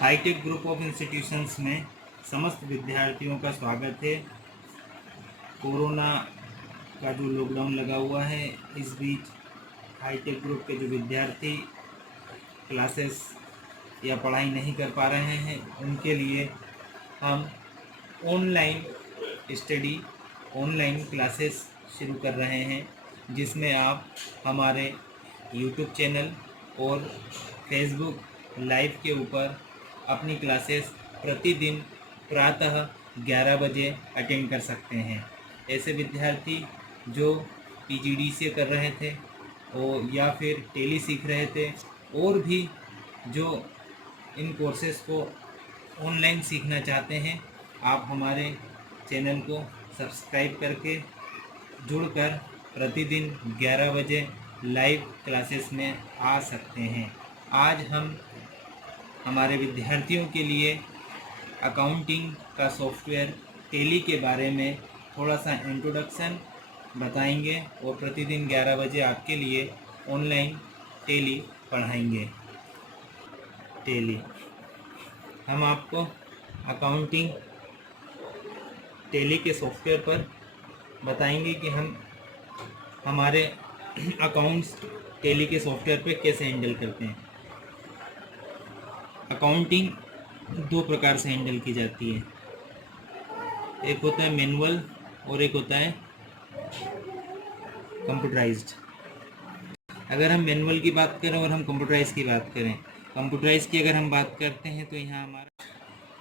Hi tech group of institutions में समस्त विद्यार्थियों का स्वागत है। कोरोना का जो लॉकडाउन लगा हुआ है, इस बीच हाईटेक ग्रुप के जो विद्यार्थी क्लासेस या पढ़ाई नहीं कर पा रहे हैं, उनके लिए हम ऑनलाइन स्टडी, ऑनलाइन क्लासेस शुरू कर रहे हैं, जिसमें आप हमारे यूट्यूब चैनल और फेसबुक लाइव के ऊपर अपनी क्लासेस प्रतिदिन प्रातः 11 बजे अटेंड कर सकते हैं। ऐसे विद्यार्थी जो पीजीडीसीए कर रहे थे और या फिर टेली सीख रहे थे और भी जो इन कोर्सेज़ को ऑनलाइन सीखना चाहते हैं, आप हमारे चैनल को सब्सक्राइब करके जुड़कर प्रतिदिन 11 बजे लाइव क्लासेस में आ सकते हैं। आज हम हमारे विद्यार्थियों के लिए अकाउंटिंग का सॉफ्टवेयर टेली के बारे में थोड़ा सा इंट्रोडक्शन बताएंगे और प्रतिदिन 11 बजे आपके लिए ऑनलाइन टेली पढ़ाएंगे। टेली हम आपको अकाउंटिंग टेली के सॉफ्टवेयर पर बताएंगे कि हम हमारे अकाउंट्स टेली के सॉफ्टवेयर पे कैसे हैंडल करते हैं। अकाउंटिंग दो प्रकार से हैंडल की जाती है, एक होता है मैनुअल और एक होता है कंप्यूटराइज्ड। अगर हम मैनुअल की बात करें और हम कंप्यूटराइज की बात करें, कंप्यूटराइज की अगर हम बात करते हैं तो यहाँ हमारा,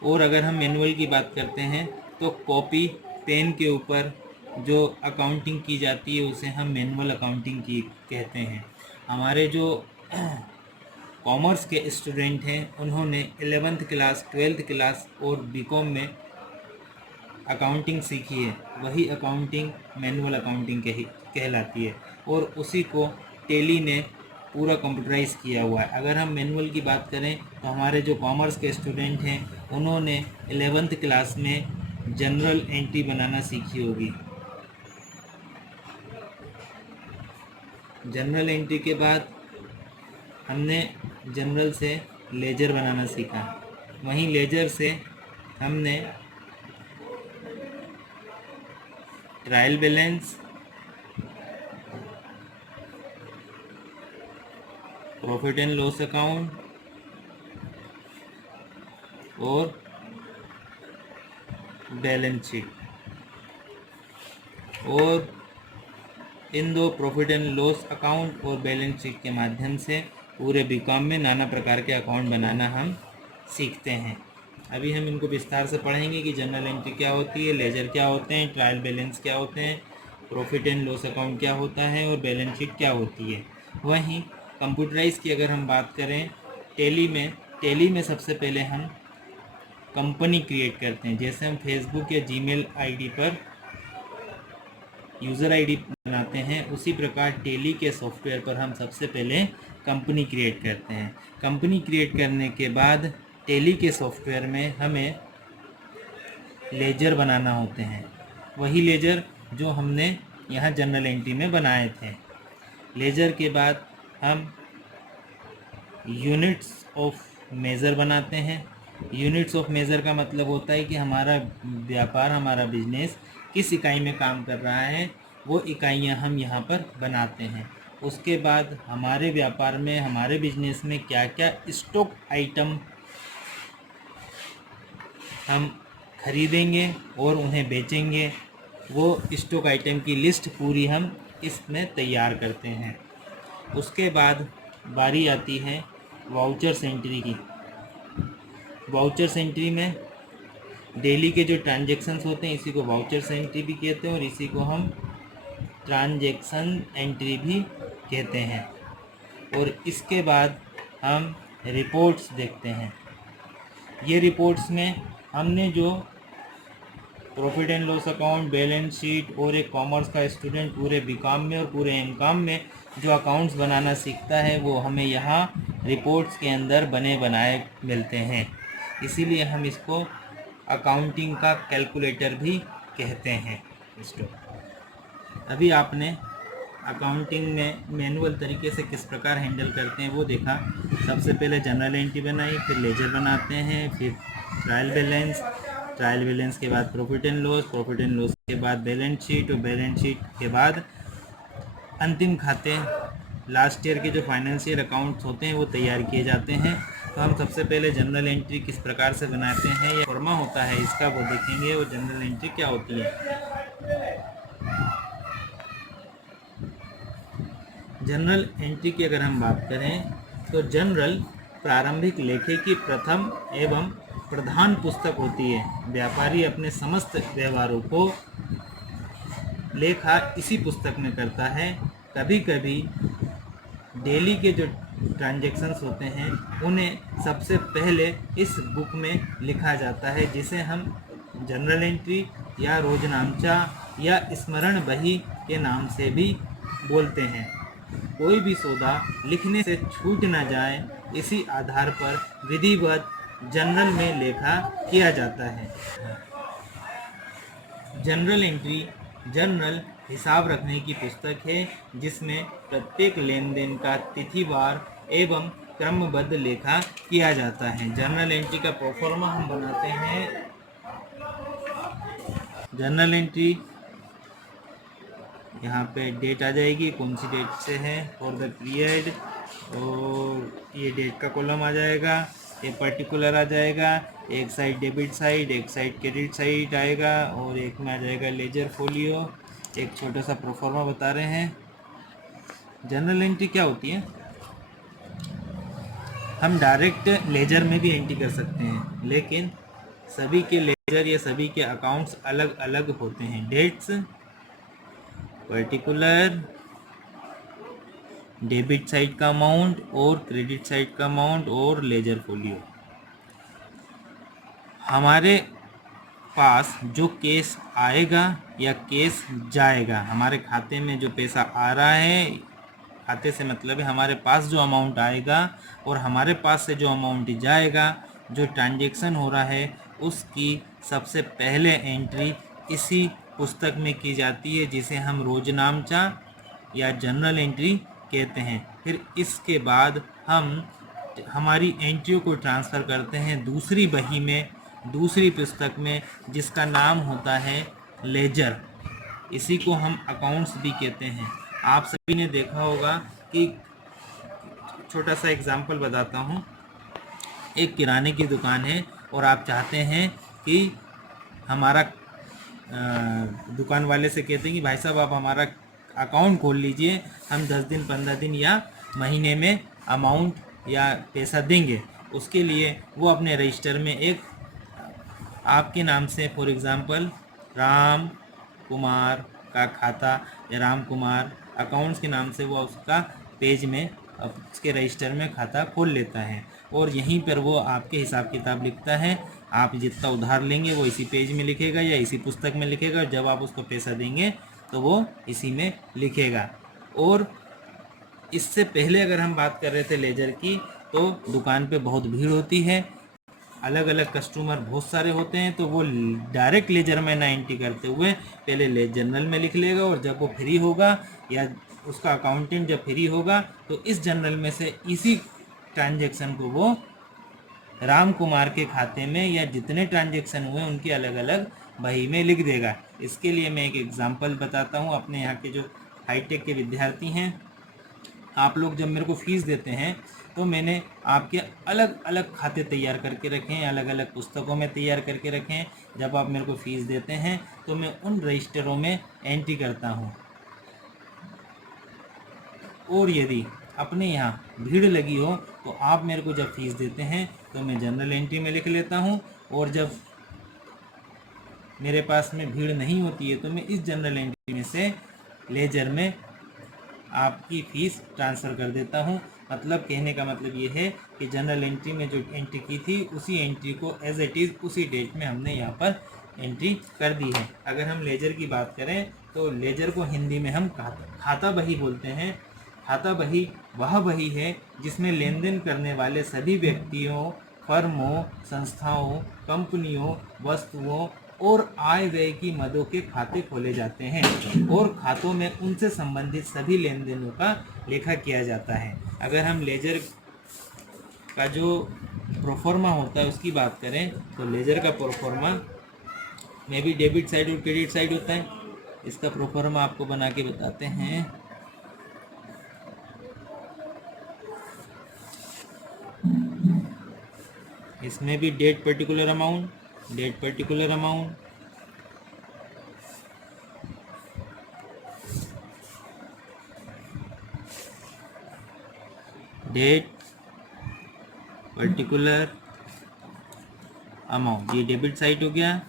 और अगर हम मैनुअल की बात करते हैं तो कॉपी पेन के ऊपर जो अकाउंटिंग की जाती है उसे हम मैनुअल अकाउंटिंग की कहते हैं। हमारे जो कॉमर्स के स्टूडेंट हैं, उन्होंने 11th क्लास, 12th क्लास और बीकॉम में अकाउंटिंग सीखी है, वही अकाउंटिंग मैनुअल अकाउंटिंग कहलाती है और उसी को टेली ने पूरा कंप्यूटराइज किया हुआ है। अगर हम मैनुअल की बात करें तो हमारे जो कॉमर्स के स्टूडेंट हैं, उन्होंने 11th क्लास में जनरल एंट्री बनाना सीखी होगी। जनरल एंट्री के बाद हमने जनरल से लेजर बनाना सीखा, वहीं लेजर से हमने trial balance, profit and loss account और बैलेंस शीट, और इन दो प्रॉफिट एंड लॉस अकाउंट और बैलेंस शीट के माध्यम से पूरे बीकॉम में नाना प्रकार के अकाउंट बनाना हम सीखते हैं। अभी हम इनको विस्तार से पढ़ेंगे कि जनरल एंट्री क्या होती है, लेजर क्या होते हैं, ट्रायल बैलेंस क्या होते हैं, प्रॉफिट एंड लॉस अकाउंट क्या होता है और बैलेंस शीट क्या होती है। वहीं कंप्यूटराइज की अगर हम बात करें, टेली में सबसे पहले हम कंपनी क्रिएट करते हैं। जैसे हम फेसबुक या जीमेल आईडी पर यूज़र आईडी बनाते हैं, उसी प्रकार टेली के सॉफ्टवेयर पर हम सबसे पहले कंपनी क्रिएट करते हैं। कंपनी क्रिएट करने के बाद टेली के सॉफ्टवेयर में हमें लेजर बनाना होते हैं, वही लेजर जो हमने यहाँ जनरल एंट्री में बनाए थे। लेजर के बाद हम यूनिट्स ऑफ मेज़र बनाते हैं। यूनिट्स ऑफ मेज़र का मतलब होता है कि हमारा व्यापार, हमारा बिजनेस किस इकाई में काम कर रहा है, वो इकाइयाँ हम यहाँ पर बनाते हैं। उसके बाद हमारे व्यापार में, हमारे बिजनेस में क्या क्या स्टॉक आइटम हम खरीदेंगे और उन्हें बेचेंगे, वो स्टॉक आइटम की लिस्ट पूरी हम इसमें तैयार करते हैं। उसके बाद बारी आती है वाउचर्स एंट्री की। वाउचर्स एंट्री में डेली के जो ट्रांजैक्शंस होते हैं, इसी को वाउचर्स एंट्री भी कहते हैं और इसी को हम ट्रांजैक्शन एंट्री भी कहते हैं। और इसके बाद हम रिपोर्ट्स देखते हैं। ये रिपोर्ट्स में हमने जो profit and loss account, balance sheet, और एक कॉमर्स का स्टूडेंट पूरे बीकॉम में और पूरे एमकॉम में जो अकाउंट्स बनाना सीखता है, वो हमें यहाँ रिपोर्ट्स के अंदर बने बनाए मिलते हैं। इसीलिए हम इसको अकाउंटिंग का कैलकुलेटर भी कहते हैं। इसको अभी आपने अकाउंटिंग में मैनुअल तरीके से किस प्रकार हैंडल करते हैं वो देखा। सबसे पहले जनरल एंट्री बनाई, फिर लेजर बनाते हैं, फिर ट्रायल बैलेंस के बाद प्रॉफिट एंड लॉस के बाद बैलेंस शीट, और बैलेंस शीट के बाद अंतिम खाते, लास्ट ईयर के जो फाइनेंशियल अकाउंट्स होते हैं वो तैयार किए जाते हैं। तो हम सबसे पहले जनरल एंट्री किस प्रकार से बनाते हैं या फॉर्मा होता है इसका वो देखेंगे, और जनरल एंट्री क्या होती है। जनरल एंट्री की अगर हम बात करें तो जनरल प्रारंभिक लेखे की प्रथम एवं प्रधान पुस्तक होती है। व्यापारी अपने समस्त व्यवहारों को लेखा इसी पुस्तक में करता है। कभी कभी डेली के जो ट्रांजैक्शंस होते हैं उन्हें सबसे पहले इस बुक में लिखा जाता है, जिसे हम जनरल एंट्री या रोजनामचा या स्मरण बही के नाम से भी बोलते हैं। कोई भी सौदा लिखने से छूट न जाए, इसी आधार पर विधिवत जनरल में लेखा किया जाता है। जनरल एंट्री जनरल हिसाब रखने की पुस्तक है, जिसमें प्रत्येक लेन देन का तिथिवार एवं क्रमबद्ध लेखा किया जाता है। जनरल एंट्री का प्रोफार्मा हम बनाते हैं। जनरल एंट्री यहाँ पे डेट आ जाएगी, कौन सी डेट से है फॉर द पीरियड, और ये डेट का कॉलम आ जाएगा, ये पर्टिकुलर आ जाएगा, एक साइड डेबिट साइड, एक साइड क्रेडिट साइड आएगा, और एक में आ जाएगा लेजर फोलियो। एक छोटा सा प्रोफार्मा बता रहे हैं। जनरल एंट्री क्या होती है, हम डायरेक्ट लेजर में भी एंट्री कर सकते हैं, लेकिन सभी के लेजर या सभी के अकाउंट्स अलग अलग होते हैं। डेट्स, पर्टिकुलर, डेबिट साइड का अमाउंट और क्रेडिट साइड का अमाउंट, और लेजर फोलियो। हमारे पास जो केस आएगा या केस जाएगा, हमारे खाते में जो पैसा आ रहा है, खाते से मतलब है हमारे पास जो अमाउंट आएगा और हमारे पास से जो अमाउंट जाएगा, जो ट्रांजैक्शन हो रहा है उसकी सबसे पहले एंट्री इसी पुस्तक में की जाती है, जिसे हम रोजनामचा या जनरल एंट्री कहते हैं। फिर इसके बाद हम हमारी एंट्रियों को ट्रांसफ़र करते हैं दूसरी बही में, दूसरी पुस्तक में, जिसका नाम होता है लेजर। इसी को हम अकाउंट्स भी कहते हैं। आप सभी ने देखा होगा कि छोटा सा एग्जांपल बताता हूँ। एक किराने की दुकान है और आप चाहते हैं कि हमारा दुकान वाले से कहते हैं कि भाई साहब आप हमारा अकाउंट खोल लीजिए, हम 10 दिन 15 दिन या महीने में अमाउंट या पैसा देंगे। उसके लिए वो अपने रजिस्टर में एक आपके नाम से फॉर एग्ज़ाम्पल राम कुमार का खाता या राम कुमार अकाउंट्स के नाम से वो उसका पेज में उसके रजिस्टर में खाता खोल लेता है, और यहीं पर वो आपके हिसाब किताब लिखता है। आप जितना उधार लेंगे वो इसी पेज में लिखेगा या इसी पुस्तक में लिखेगा, और जब आप उसको पैसा देंगे तो वो इसी में लिखेगा। और इससे पहले अगर हम बात कर रहे थे लेजर की, तो दुकान पे बहुत भीड़ होती है, अलग अलग कस्टमर बहुत सारे होते हैं, तो वो डायरेक्ट लेजर में ना एंट्री करते हुए पहले जनरल में लिख लेगा, और जब वो फ्री होगा या उसका अकाउंटेंट जब फ्री होगा तो इस जनरल में से इसी ट्रांजैक्शन को वो राम कुमार के खाते में या जितने ट्रांजैक्शन हुए उनकी अलग अलग बही में लिख देगा। इसके लिए मैं एक एग्जांपल बताता हूँ। अपने यहाँ के जो हाईटेक के विद्यार्थी हैं, आप लोग जब मेरे को फ़ीस देते हैं तो मैंने आपके अलग अलग खाते तैयार करके रखे हैं, अलग अलग पुस्तकों में तैयार करके रखे हैं। जब आप मेरे को फ़ीस देते हैं तो मैं उन रजिस्टरों में एंट्री करता हूँ, और यदि अपने यहाँ भीड़ लगी हो तो आप मेरे को जब फ़ीस देते हैं तो मैं जनरल एंट्री में लिख लेता हूँ, और जब मेरे पास में भीड़ नहीं होती है तो मैं इस जनरल एंट्री में से लेजर में आपकी फ़ीस ट्रांसफ़र कर देता हूँ। मतलब कहने का मतलब ये है कि जनरल एंट्री में जो एंट्री की थी उसी एंट्री को एज इट इज़ उसी डेट में हमने यहाँ पर एंट्री कर दी है। अगर हम लेजर की बात करें तो लेजर को हिंदी में हम खाता बही बोलते हैं। खाता बही वह बही है जिसमें लेन देन करने वाले सभी व्यक्तियों, फर्मों, संस्थाओं, कंपनियों, वस्तुओं और आय व्यय की मदों के खाते खोले जाते हैं और खातों में उनसे संबंधित सभी लेन देनों का लेखा किया जाता है। अगर हम लेजर का जो प्रोफॉर्मा होता है उसकी बात करें तो लेजर का प्रोफॉर्मा में भी डेबिट साइड और क्रेडिट साइड होता है। इसका प्रोफॉर्मा आपको बना के बताते हैं। इसमें भी date particular amount, date particular amount, date particular amount, ये डेबिट साइड हो गया,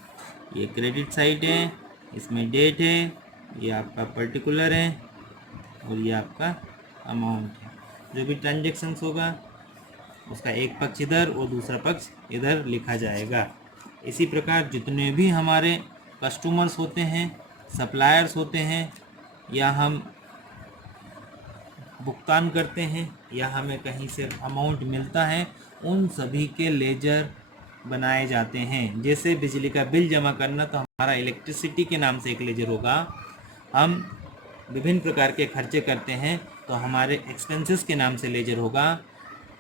ये क्रेडिट साइड है, इसमें डेट है, ये आपका पर्टिकुलर है और ये आपका अमाउंट है। जो भी ट्रांजेक्शन्स होगा उसका एक पक्ष इधर और दूसरा पक्ष इधर लिखा जाएगा। इसी प्रकार जितने भी हमारे कस्टमर्स होते हैं, सप्लायर्स होते हैं, या हम भुगतान करते हैं या हमें कहीं से अमाउंट मिलता है, उन सभी के लेजर बनाए जाते हैं। जैसे बिजली का बिल जमा करना तो हमारा इलेक्ट्रिसिटी के नाम से एक लेजर होगा। हम विभिन्न प्रकार के खर्चे करते हैं तो हमारे एक्सपेंसेस के नाम से लेजर होगा।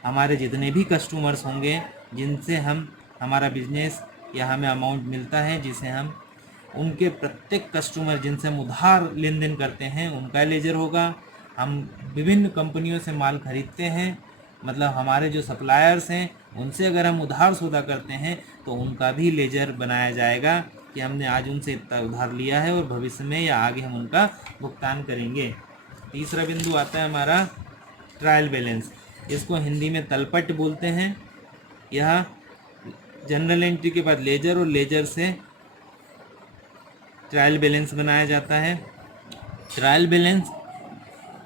हमारे जितने भी कस्टमर्स होंगे जिनसे हमारा बिजनेस या हमें अमाउंट मिलता है, जिसे हम उनके प्रत्येक कस्टमर जिनसे हम उधार लेन देन करते हैं उनका लेजर होगा। हम विभिन्न कंपनियों से माल खरीदते हैं, मतलब हमारे जो सप्लायर्स हैं उनसे अगर हम उधार सौदा करते हैं तो उनका भी लेजर बनाया जाएगा कि हमने आज उनसे इतना उधार लिया है और भविष्य में या आगे हम उनका भुगतान करेंगे। तीसरा बिंदु आता है हमारा ट्रायल बैलेंस। इसको हिंदी में तलपट बोलते हैं। यह जनरल एंट्री के बाद लेजर और लेजर से ट्रायल बैलेंस बनाया जाता है। ट्रायल बैलेंस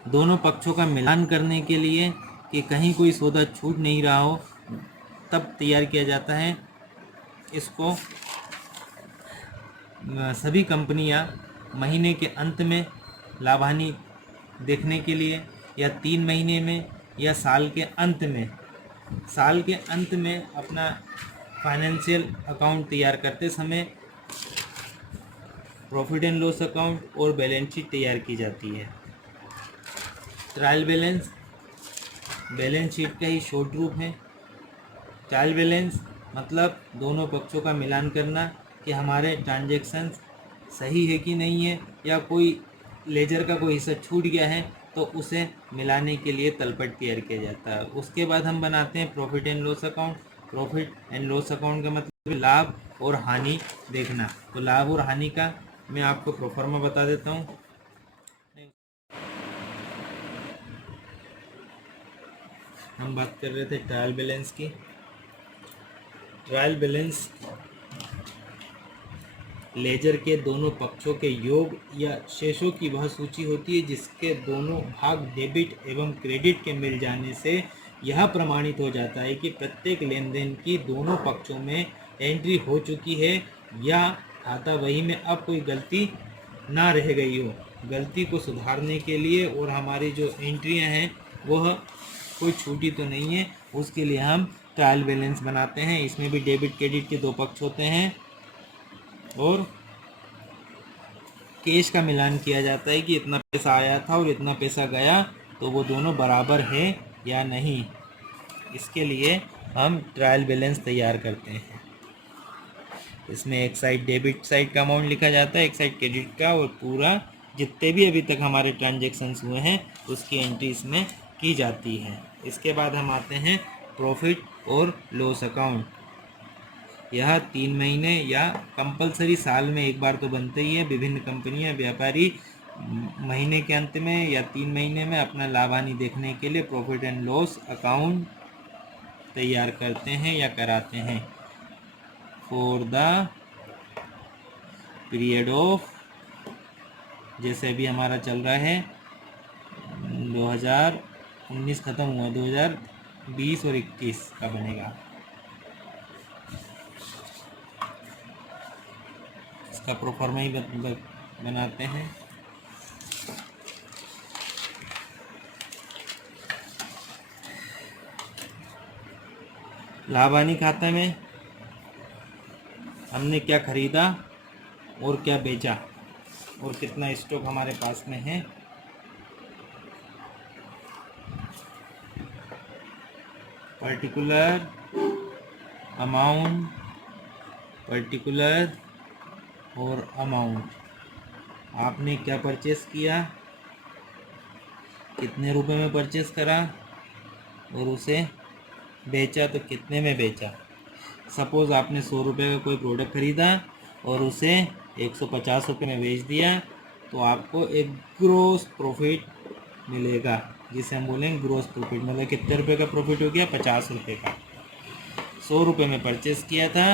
दोनों पक्षों का मिलान करने के लिए कि कहीं कोई सौदा छूट नहीं रहा हो तब तैयार किया जाता है। इसको सभी कंपनियां महीने के अंत में लाभ हानि देखने के लिए या 3 महीने में या साल के अंत में अपना फाइनेंशियल अकाउंट तैयार करते समय प्रॉफिट एंड लॉस अकाउंट और बैलेंस शीट तैयार की जाती है। ट्रायल बैलेंस बैलेंस शीट का ही शॉर्ट रूप है। ट्रायल बैलेंस मतलब दोनों पक्षों का मिलान करना कि हमारे ट्रांजैक्शंस सही है कि नहीं है, या कोई लेजर का कोई हिस्सा छूट गया है तो उसे मिलाने के लिए तलपट तैयार किया जाता है। उसके बाद हम बनाते हैं profit and loss account. Profit and loss account का मतलब लाभ और हानि देखना। तो लाभ और हानि का मैं आपको प्रोफार्मा बता देता हूँ। हम बात कर रहे थे ट्रायल बैलेंस की। ट्रायल बैलेंस लेजर के दोनों पक्षों के योग या शेषों की वह सूची होती है जिसके दोनों भाग डेबिट एवं क्रेडिट के मिल जाने से यह प्रमाणित हो जाता है कि प्रत्येक लेन देन की दोनों पक्षों में एंट्री हो चुकी है या खाता बही में अब कोई गलती ना रह गई हो। गलती को सुधारने के लिए और हमारी जो एंट्रियां हैं वह कोई छूटी तो नहीं है, उसके लिए हम ट्रायल बैलेंस बनाते हैं। इसमें भी डेबिट क्रेडिट के 2 पक्ष होते हैं और कैश का मिलान किया जाता है कि इतना पैसा आया था और इतना पैसा गया तो वो दोनों बराबर है या नहीं। इसके लिए हम ट्रायल बैलेंस तैयार करते हैं। इसमें एक साइड डेबिट साइड का अमाउंट लिखा जाता है, एक साइड क्रेडिट का, और पूरा जितने भी अभी तक हमारे ट्रांजैक्शंस हुए हैं उसकी एंट्री इसमें की जाती है। इसके बाद हम आते हैं प्रॉफिट और लॉस अकाउंट। यह 3 महीने या कंपलसरी साल में एक बार तो बनते ही है। विभिन्न कंपनियां व्यापारी महीने के अंत में या 3 महीने में अपना लाभ हानि देखने के लिए प्रॉफिट एंड लॉस अकाउंट तैयार करते हैं या कराते हैं फॉर द पीरियड ऑफ, जैसे अभी हमारा चल रहा है 2019 ख़त्म हुआ, 2020 और 21 का बनेगा। इसका प्रोफार्मा ही बनाते हैं। लाभ हानि खाते में हमने क्या खरीदा और क्या बेचा और कितना स्टॉक हमारे पास में है। पर्टिकुलर अमाउंट, पर्टिकुलर और अमाउंट, आपने क्या परचेस किया, कितने रुपए में परचेस करा और उसे बेचा तो कितने में बेचा। सपोज़ आपने 100 रुपये का कोई प्रोडक्ट ख़रीदा और उसे 150 रुपये में बेच दिया, तो आपको एक ग्रोस प्रॉफिट मिलेगा, जिसे हम बोलेंगे ग्रोस प्रॉफिट। मतलब कितने रुपए का प्रॉफिट हो गया, 50 रुपये का। 100 रुपये में परचेस किया था,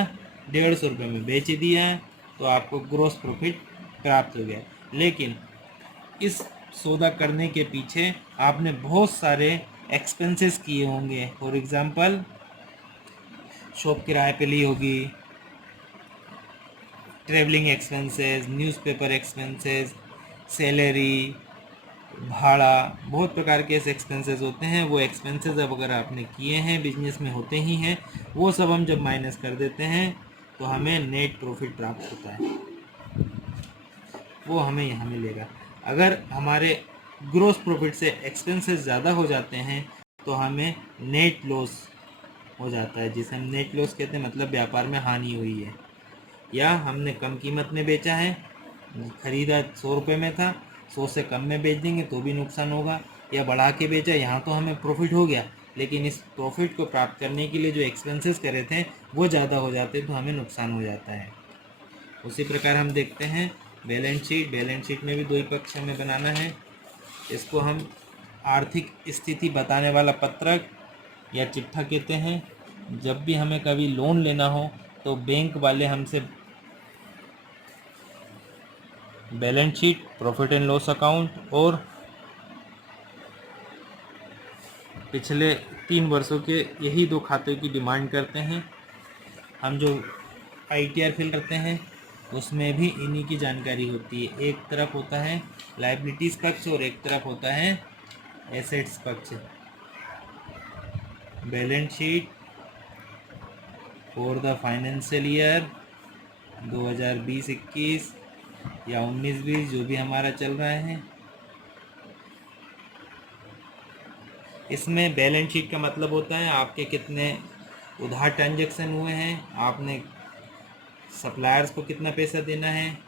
150 रुपये में बेच दिया, तो आपको ग्रोस प्रॉफिट प्राप्त हो गया। लेकिन इस सौदा करने के पीछे आपने बहुत सारे एक्सपेंसेस किए होंगे। फॉर एग्ज़ाम्पल, शॉप किराए पे ली होगी, travelling expenses, newspaper expenses, salary, भाड़ा, बहुत प्रकार के ऐसे एक्सपेंसेस होते हैं। वो एक्सपेंसेस अब अगर आपने किए हैं, बिजनेस में होते ही हैं, वो सब हम जब माइनस कर देते हैं तो हमें नेट प्रॉफिट प्राप्त होता है, वो हमें यहाँ मिलेगा। अगर हमारे ग्रोस प्रॉफिट से एक्सपेंसेस ज़्यादा हो जाते हैं तो हमें नेट लॉस हो जाता है, जिसे हम नेट लॉस कहते हैं। मतलब व्यापार में हानि हुई है, या हमने कम कीमत में बेचा है, ख़रीदा 100 रुपये में था, 100 से कम में बेच देंगे तो भी नुकसान होगा, या बढ़ा के बेचा, यहाँ तो हमें प्रॉफिट हो गया, लेकिन इस प्रॉफिट को प्राप्त करने के लिए जो एक्सपेंसेस करे थे वो ज़्यादा हो जाते तो हमें नुकसान हो जाता है। उसी प्रकार हम देखते हैं बैलेंस शीट। बैलेंस शीट में भी दो ही पक्ष हमें बनाना है। इसको हम आर्थिक स्थिति बताने वाला पत्रक या चिट्ठा कहते हैं। जब भी हमें कभी लोन लेना हो तो बैंक वाले हमसे balance sheet, profit and loss account और पिछले 3 वर्षों के यही 2 खातों की डिमांड करते हैं। हम जो ITR फिल करते हैं उसमें भी इन्हीं की जानकारी होती है। एक तरफ होता है लायबिलिटीज़ पक्ष और एक तरफ होता है एसेट्स पक्ष। Balance sheet for the financial year 2020-21 या 19-20, जो भी हमारा चल रहा है। इसमें बैलेंस शीट का मतलब होता है आपके कितने उधार ट्रांजैक्शन हुए हैं, आपने सप्लायर्स को कितना पैसा देना है,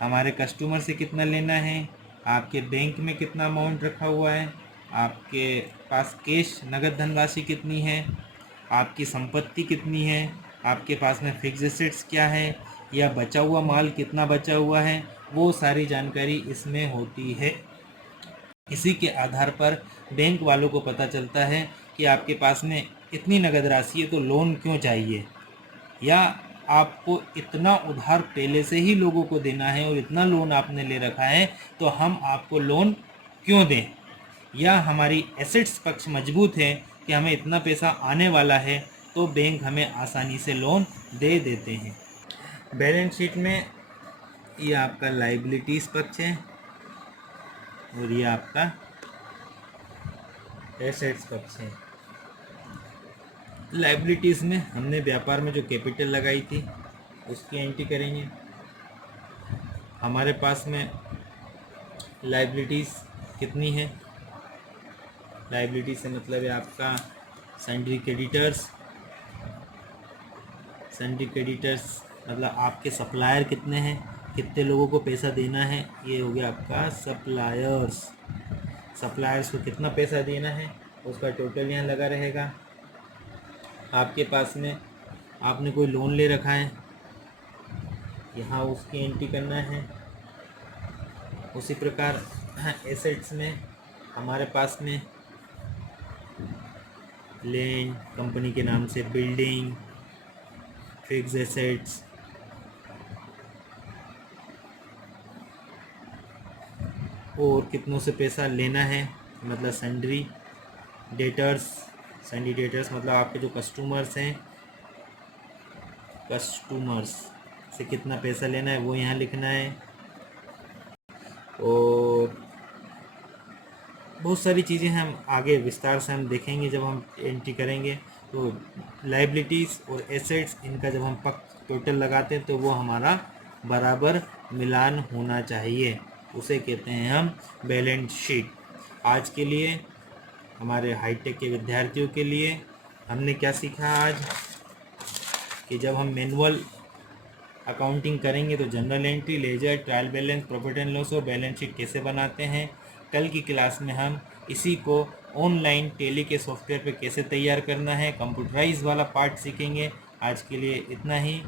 हमारे कस्टमर से कितना लेना है, आपके बैंक में कितना अमाउंट रखा हुआ है, आपके पास कैश नगद धनराशि कितनी है, आपकी संपत्ति कितनी है, आपके पास में फिक्स एसेट्स क्या है, या बचा हुआ माल कितना बचा हुआ है, वो सारी जानकारी इसमें होती है। इसी के आधार पर बैंक वालों को पता चलता है कि आपके पास में इतनी नगद राशि है तो लोन क्यों चाहिए, या आपको इतना उधार पहले से ही लोगों को देना है और इतना लोन आपने ले रखा है तो हम आपको लोन क्यों दें, या हमारी एसेट्स पक्ष मजबूत है कि हमें इतना पैसा आने वाला है तो बैंक हमें आसानी से लोन दे देते हैं। बैलेंस शीट में ये आपका लायबिलिटीज़ पक्ष है और ये आपका एसेट्स पक्ष है। लायबिलिटीज़ में हमने व्यापार में जो कैपिटल लगाई थी उसकी एंट्री करेंगे। हमारे पास में लायबिलिटीज़ कितनी है, लायबिलिटी से मतलब है आपका सन्ड्री क्रेडिटर्स। सन्ड्री क्रेडिटर्स मतलब आपके सप्लायर कितने हैं, कितने लोगों को पैसा देना है, ये हो गया आपका सप्लायर्स। सप्लायर्स को कितना पैसा देना है उसका टोटल यहाँ लगा रहेगा। आपके पास में आपने कोई लोन ले रखा है, यहाँ उसकी एंट्री करना है। उसी प्रकार एसेट्स में हमारे पास में लैंड, कंपनी के नाम से बिल्डिंग, फिक्स एसेट्स, और कितनों से पैसा लेना है मतलब सन्ड्री डेटर्स। सन्ड्री डेटर्स मतलब आपके जो कस्टमर्स हैं, कस्टमर्स से कितना पैसा लेना है वो यहाँ लिखना है। और बहुत सारी चीज़ें हम आगे विस्तार से हम देखेंगे जब हम एंट्री करेंगे। तो लायबिलिटीज़ और एसेट्स इनका जब हम टोटल लगाते हैं तो वो हमारा बराबर मिलान होना चाहिए, उसे कहते हैं हम बैलेंस शीट। आज के लिए हमारे हाईटेक के विद्यार्थियों के लिए हमने क्या सीखा आज, कि जब हम मैनुअल अकाउंटिंग करेंगे तो journal entry, ledger, trial balance, profit and loss और बैलेंस शीट कैसे बनाते हैं। कल की क्लास में हम इसी को ऑनलाइन टेली के सॉफ्टवेयर पे कैसे तैयार करना है, कंप्यूटराइज वाला पार्ट सीखेंगे। आज के लिए इतना ही।